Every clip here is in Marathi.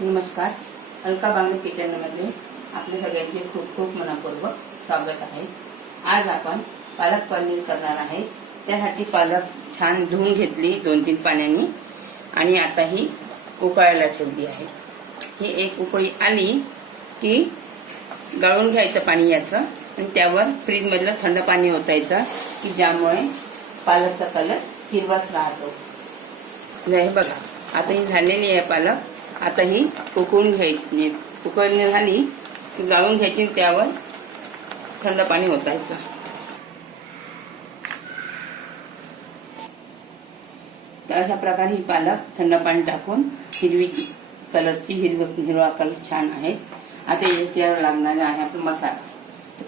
नमस्कार. अलका बांगडे किचनमध्ये आपल्या सगळ्यांचे खूप खूप मनापूर्वक स्वागत आहे. आज आपण पालक पनीर करणार आहे. त्यासाठी पालक छान धुवून घेतली दोन तीन पाण्याने आणि आता ही उकळायला ठेवली आहे. ही एक उकळी आली की गाळून घ्यायचं पाणी याचं आणि त्यावर फ्रीजमधलं थंड पाणी ओतायचं की ज्यामुळे पालकचा कलर हिरवाच राहतो. हे बघा आता ही झालेली आहे पालक. आता ही उकळून घ्यायची उकळणी झाली की गाळून घ्यायची त्यावर थंड पाणी ओतायचं. तर अशा प्रकारे ही पालक थंड पाणी टाकून हिरवी कलरची हिरवी हिरवा कलर छान आहे. आता याच्यावर लागणारे आहे आपला मसाला.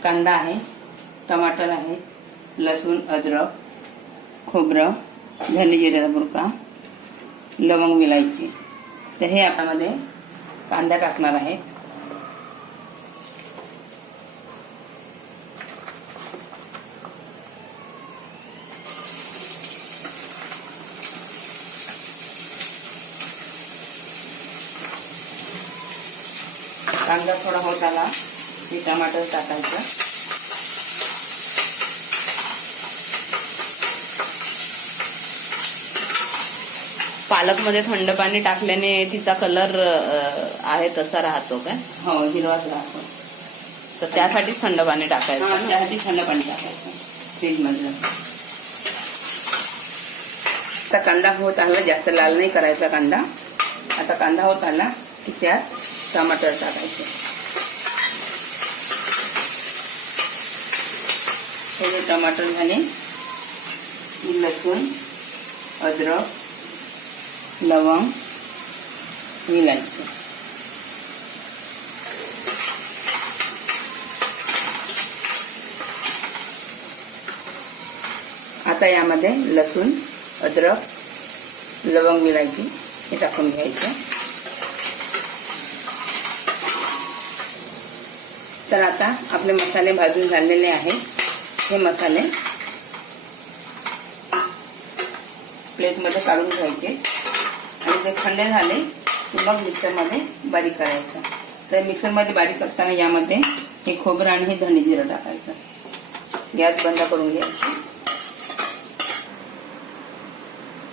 कांदा आहे टमाटर आहे लसूण अद्रक खोबरं धने जिऱ्याचा बुरका लवंग विलायची. तर हे आपल्यामध्ये कांदा टाकणार आहे. कांदा थोडा होत आला. की टमाटर टाकायचं. पालकमध्ये थंड पाणी टाकल्याने तिचा कलर आहे तसा राहतो काय? हो हिरवाच राहतो. तर त्यासाठीच थंड पाणी टाकायचं? त्यासाठी थंड पाणी टाकायचं फ्रीज मधलं आता कांदा होत आला जास्त लाल नाही करायचा कांदा. आता कांदा होत आला की त्यात टमाटर टाकायचे. हे टमाटर झाले की लसूण अद्रक लवंग विलायची आता यामध्ये लसूण अद्रक लवंग विलायची हे टाकून घ्यायचं. तर आता आपले मसाले भाजून झालेले आहेत. हे मसाले प्लेटमध्ये काढून घ्यायचे. आणि ते थंड झाले की मग मिक्सरमध्ये बारीक करायचं. तर मिक्सरमध्ये बारीक करताना यामध्ये हे खोबरं आणि हे धने जिरं टाकायचं. गॅस बंद करून घ्यायचं.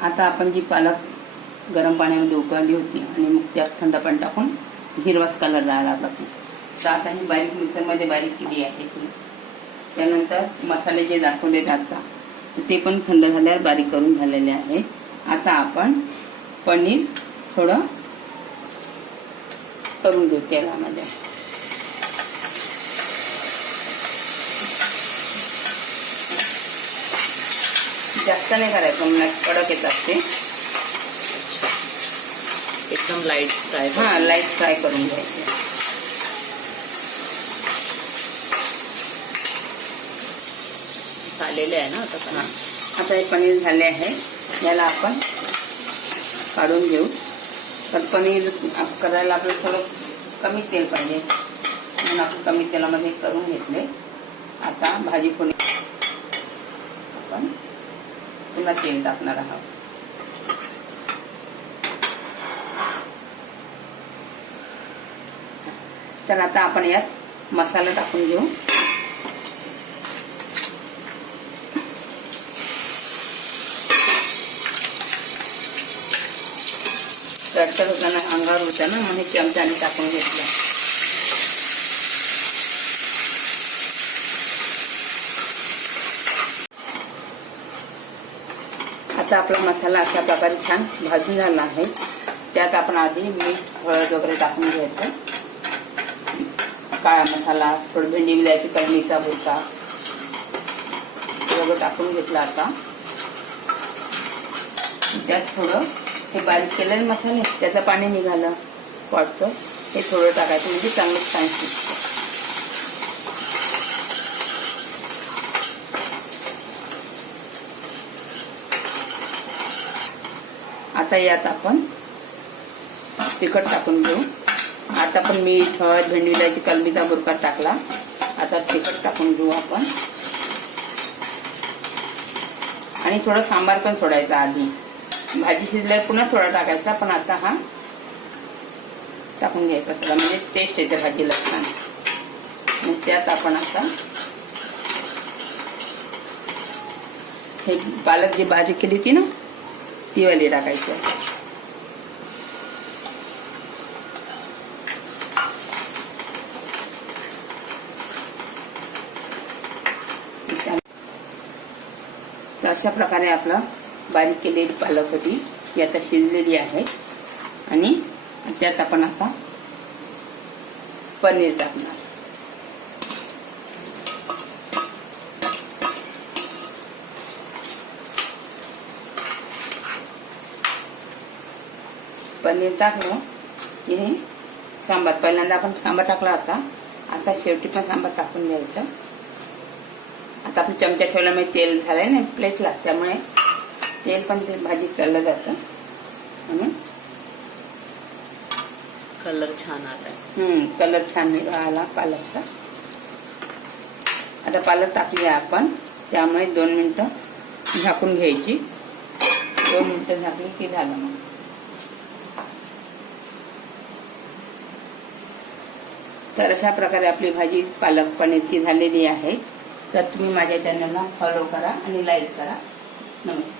आता आपण जी पालक गरम पाण्यामध्ये उकळली होती आणि मग त्यात थंड पाणी टाकून हिरवाच कलर राहिला आपला तर आता ही बारीक मिक्सरमध्ये बारीक केली आहे ती. त्यानंतर मसाले जे दाखवले जातात ते पण थंड झाल्यावर बारीक करून झालेले आहे. आता आपण पनीर थोडं करून घेऊ तेलामध्ये. जास्त नाही करायचं म्हणजे कडक येतात ते. एकदम लाइट फ्राय हा लाइट फ्राय करून घ्यायचे. झालेले आहे ना आता हा. पण आता हे पनीर झाले आहे. याला आपण काढून घेऊ. तर पनीर करायला आपल्याला थोडं कमी तेल पाहिजे. म्हणून आपण कमी तेलामध्ये करून घेतले. आता भाजी पुणे आपण पुन्हा तेल टाकणार आहोत. तर आता आपण यात मसाला टाकून घेऊ. तडतड होताना अंगावर होता ना म्हणून चमच्याने टाकून घेतलं. आता आपला मसाला अशा प्रकारे छान भाजून झाला आहे. त्यात आपण आधी मीठ हळद वगैरे टाकून घ्यायचं. काळा मसाला थोडं भेंडी विलायची कलमीचा भुसा सगळं टाकून घेतलं आता. त्यात थोडं हे बारीक केलेले मसाले त्याचं पाणी निघालं वाटतं. हे थोडं टाकायचं म्हणजे चांगलं छान शिजतं. आता यात आपण तिखट टाकून घेऊ. आता आपण मीठ हळद भेंडीलाची कलमीचा बुरका टाकला. आता तिखट टाकून घेऊ आपण. आणि थोडं सांबार पण सोडायचा आधी. भाजी शिजल्यावर पुन्हा थोडा टाकायचा पण आता हा टाकून घ्यायचा सगळा म्हणजे टेस्ट येते भाजीला छान मग त्यात आपण आता हे पालक जी भाजी केली होती ना ती वाली टाकायची आहे. अशा प्रकारे आपलं बारीक केलेली पालक होती ती आता शिजलेली आहे. आणि त्यात आपण आता पनीर टाकणार. पनीर टाकलं की हे सांबार. पहिल्यांदा आपण सांबार टाकला होता. आता शेवटी पण सांबार टाकून द्यायचं आता आपण चमचा ठेवल्यामुळे म्हणजे तेल तेल झालंय ना प्लेटला त्यामुळे तेल पण ते भाजीत चाललं जातं. आणि कलर छान हम्म, कलर छान आला पालकचा. आता पालक टाकली आहे आपण. त्यामुळे दोन मिनटं झाकून घ्यायची. दोन मिनटं झाकली की झालं मग. तर अशा प्रकारे आपली भाजी पालक पनीरची झालेली आहे. तर तुम्ही माझ्या चॅनलला फॉलो करा आणि लाईक करा. नमस्कार.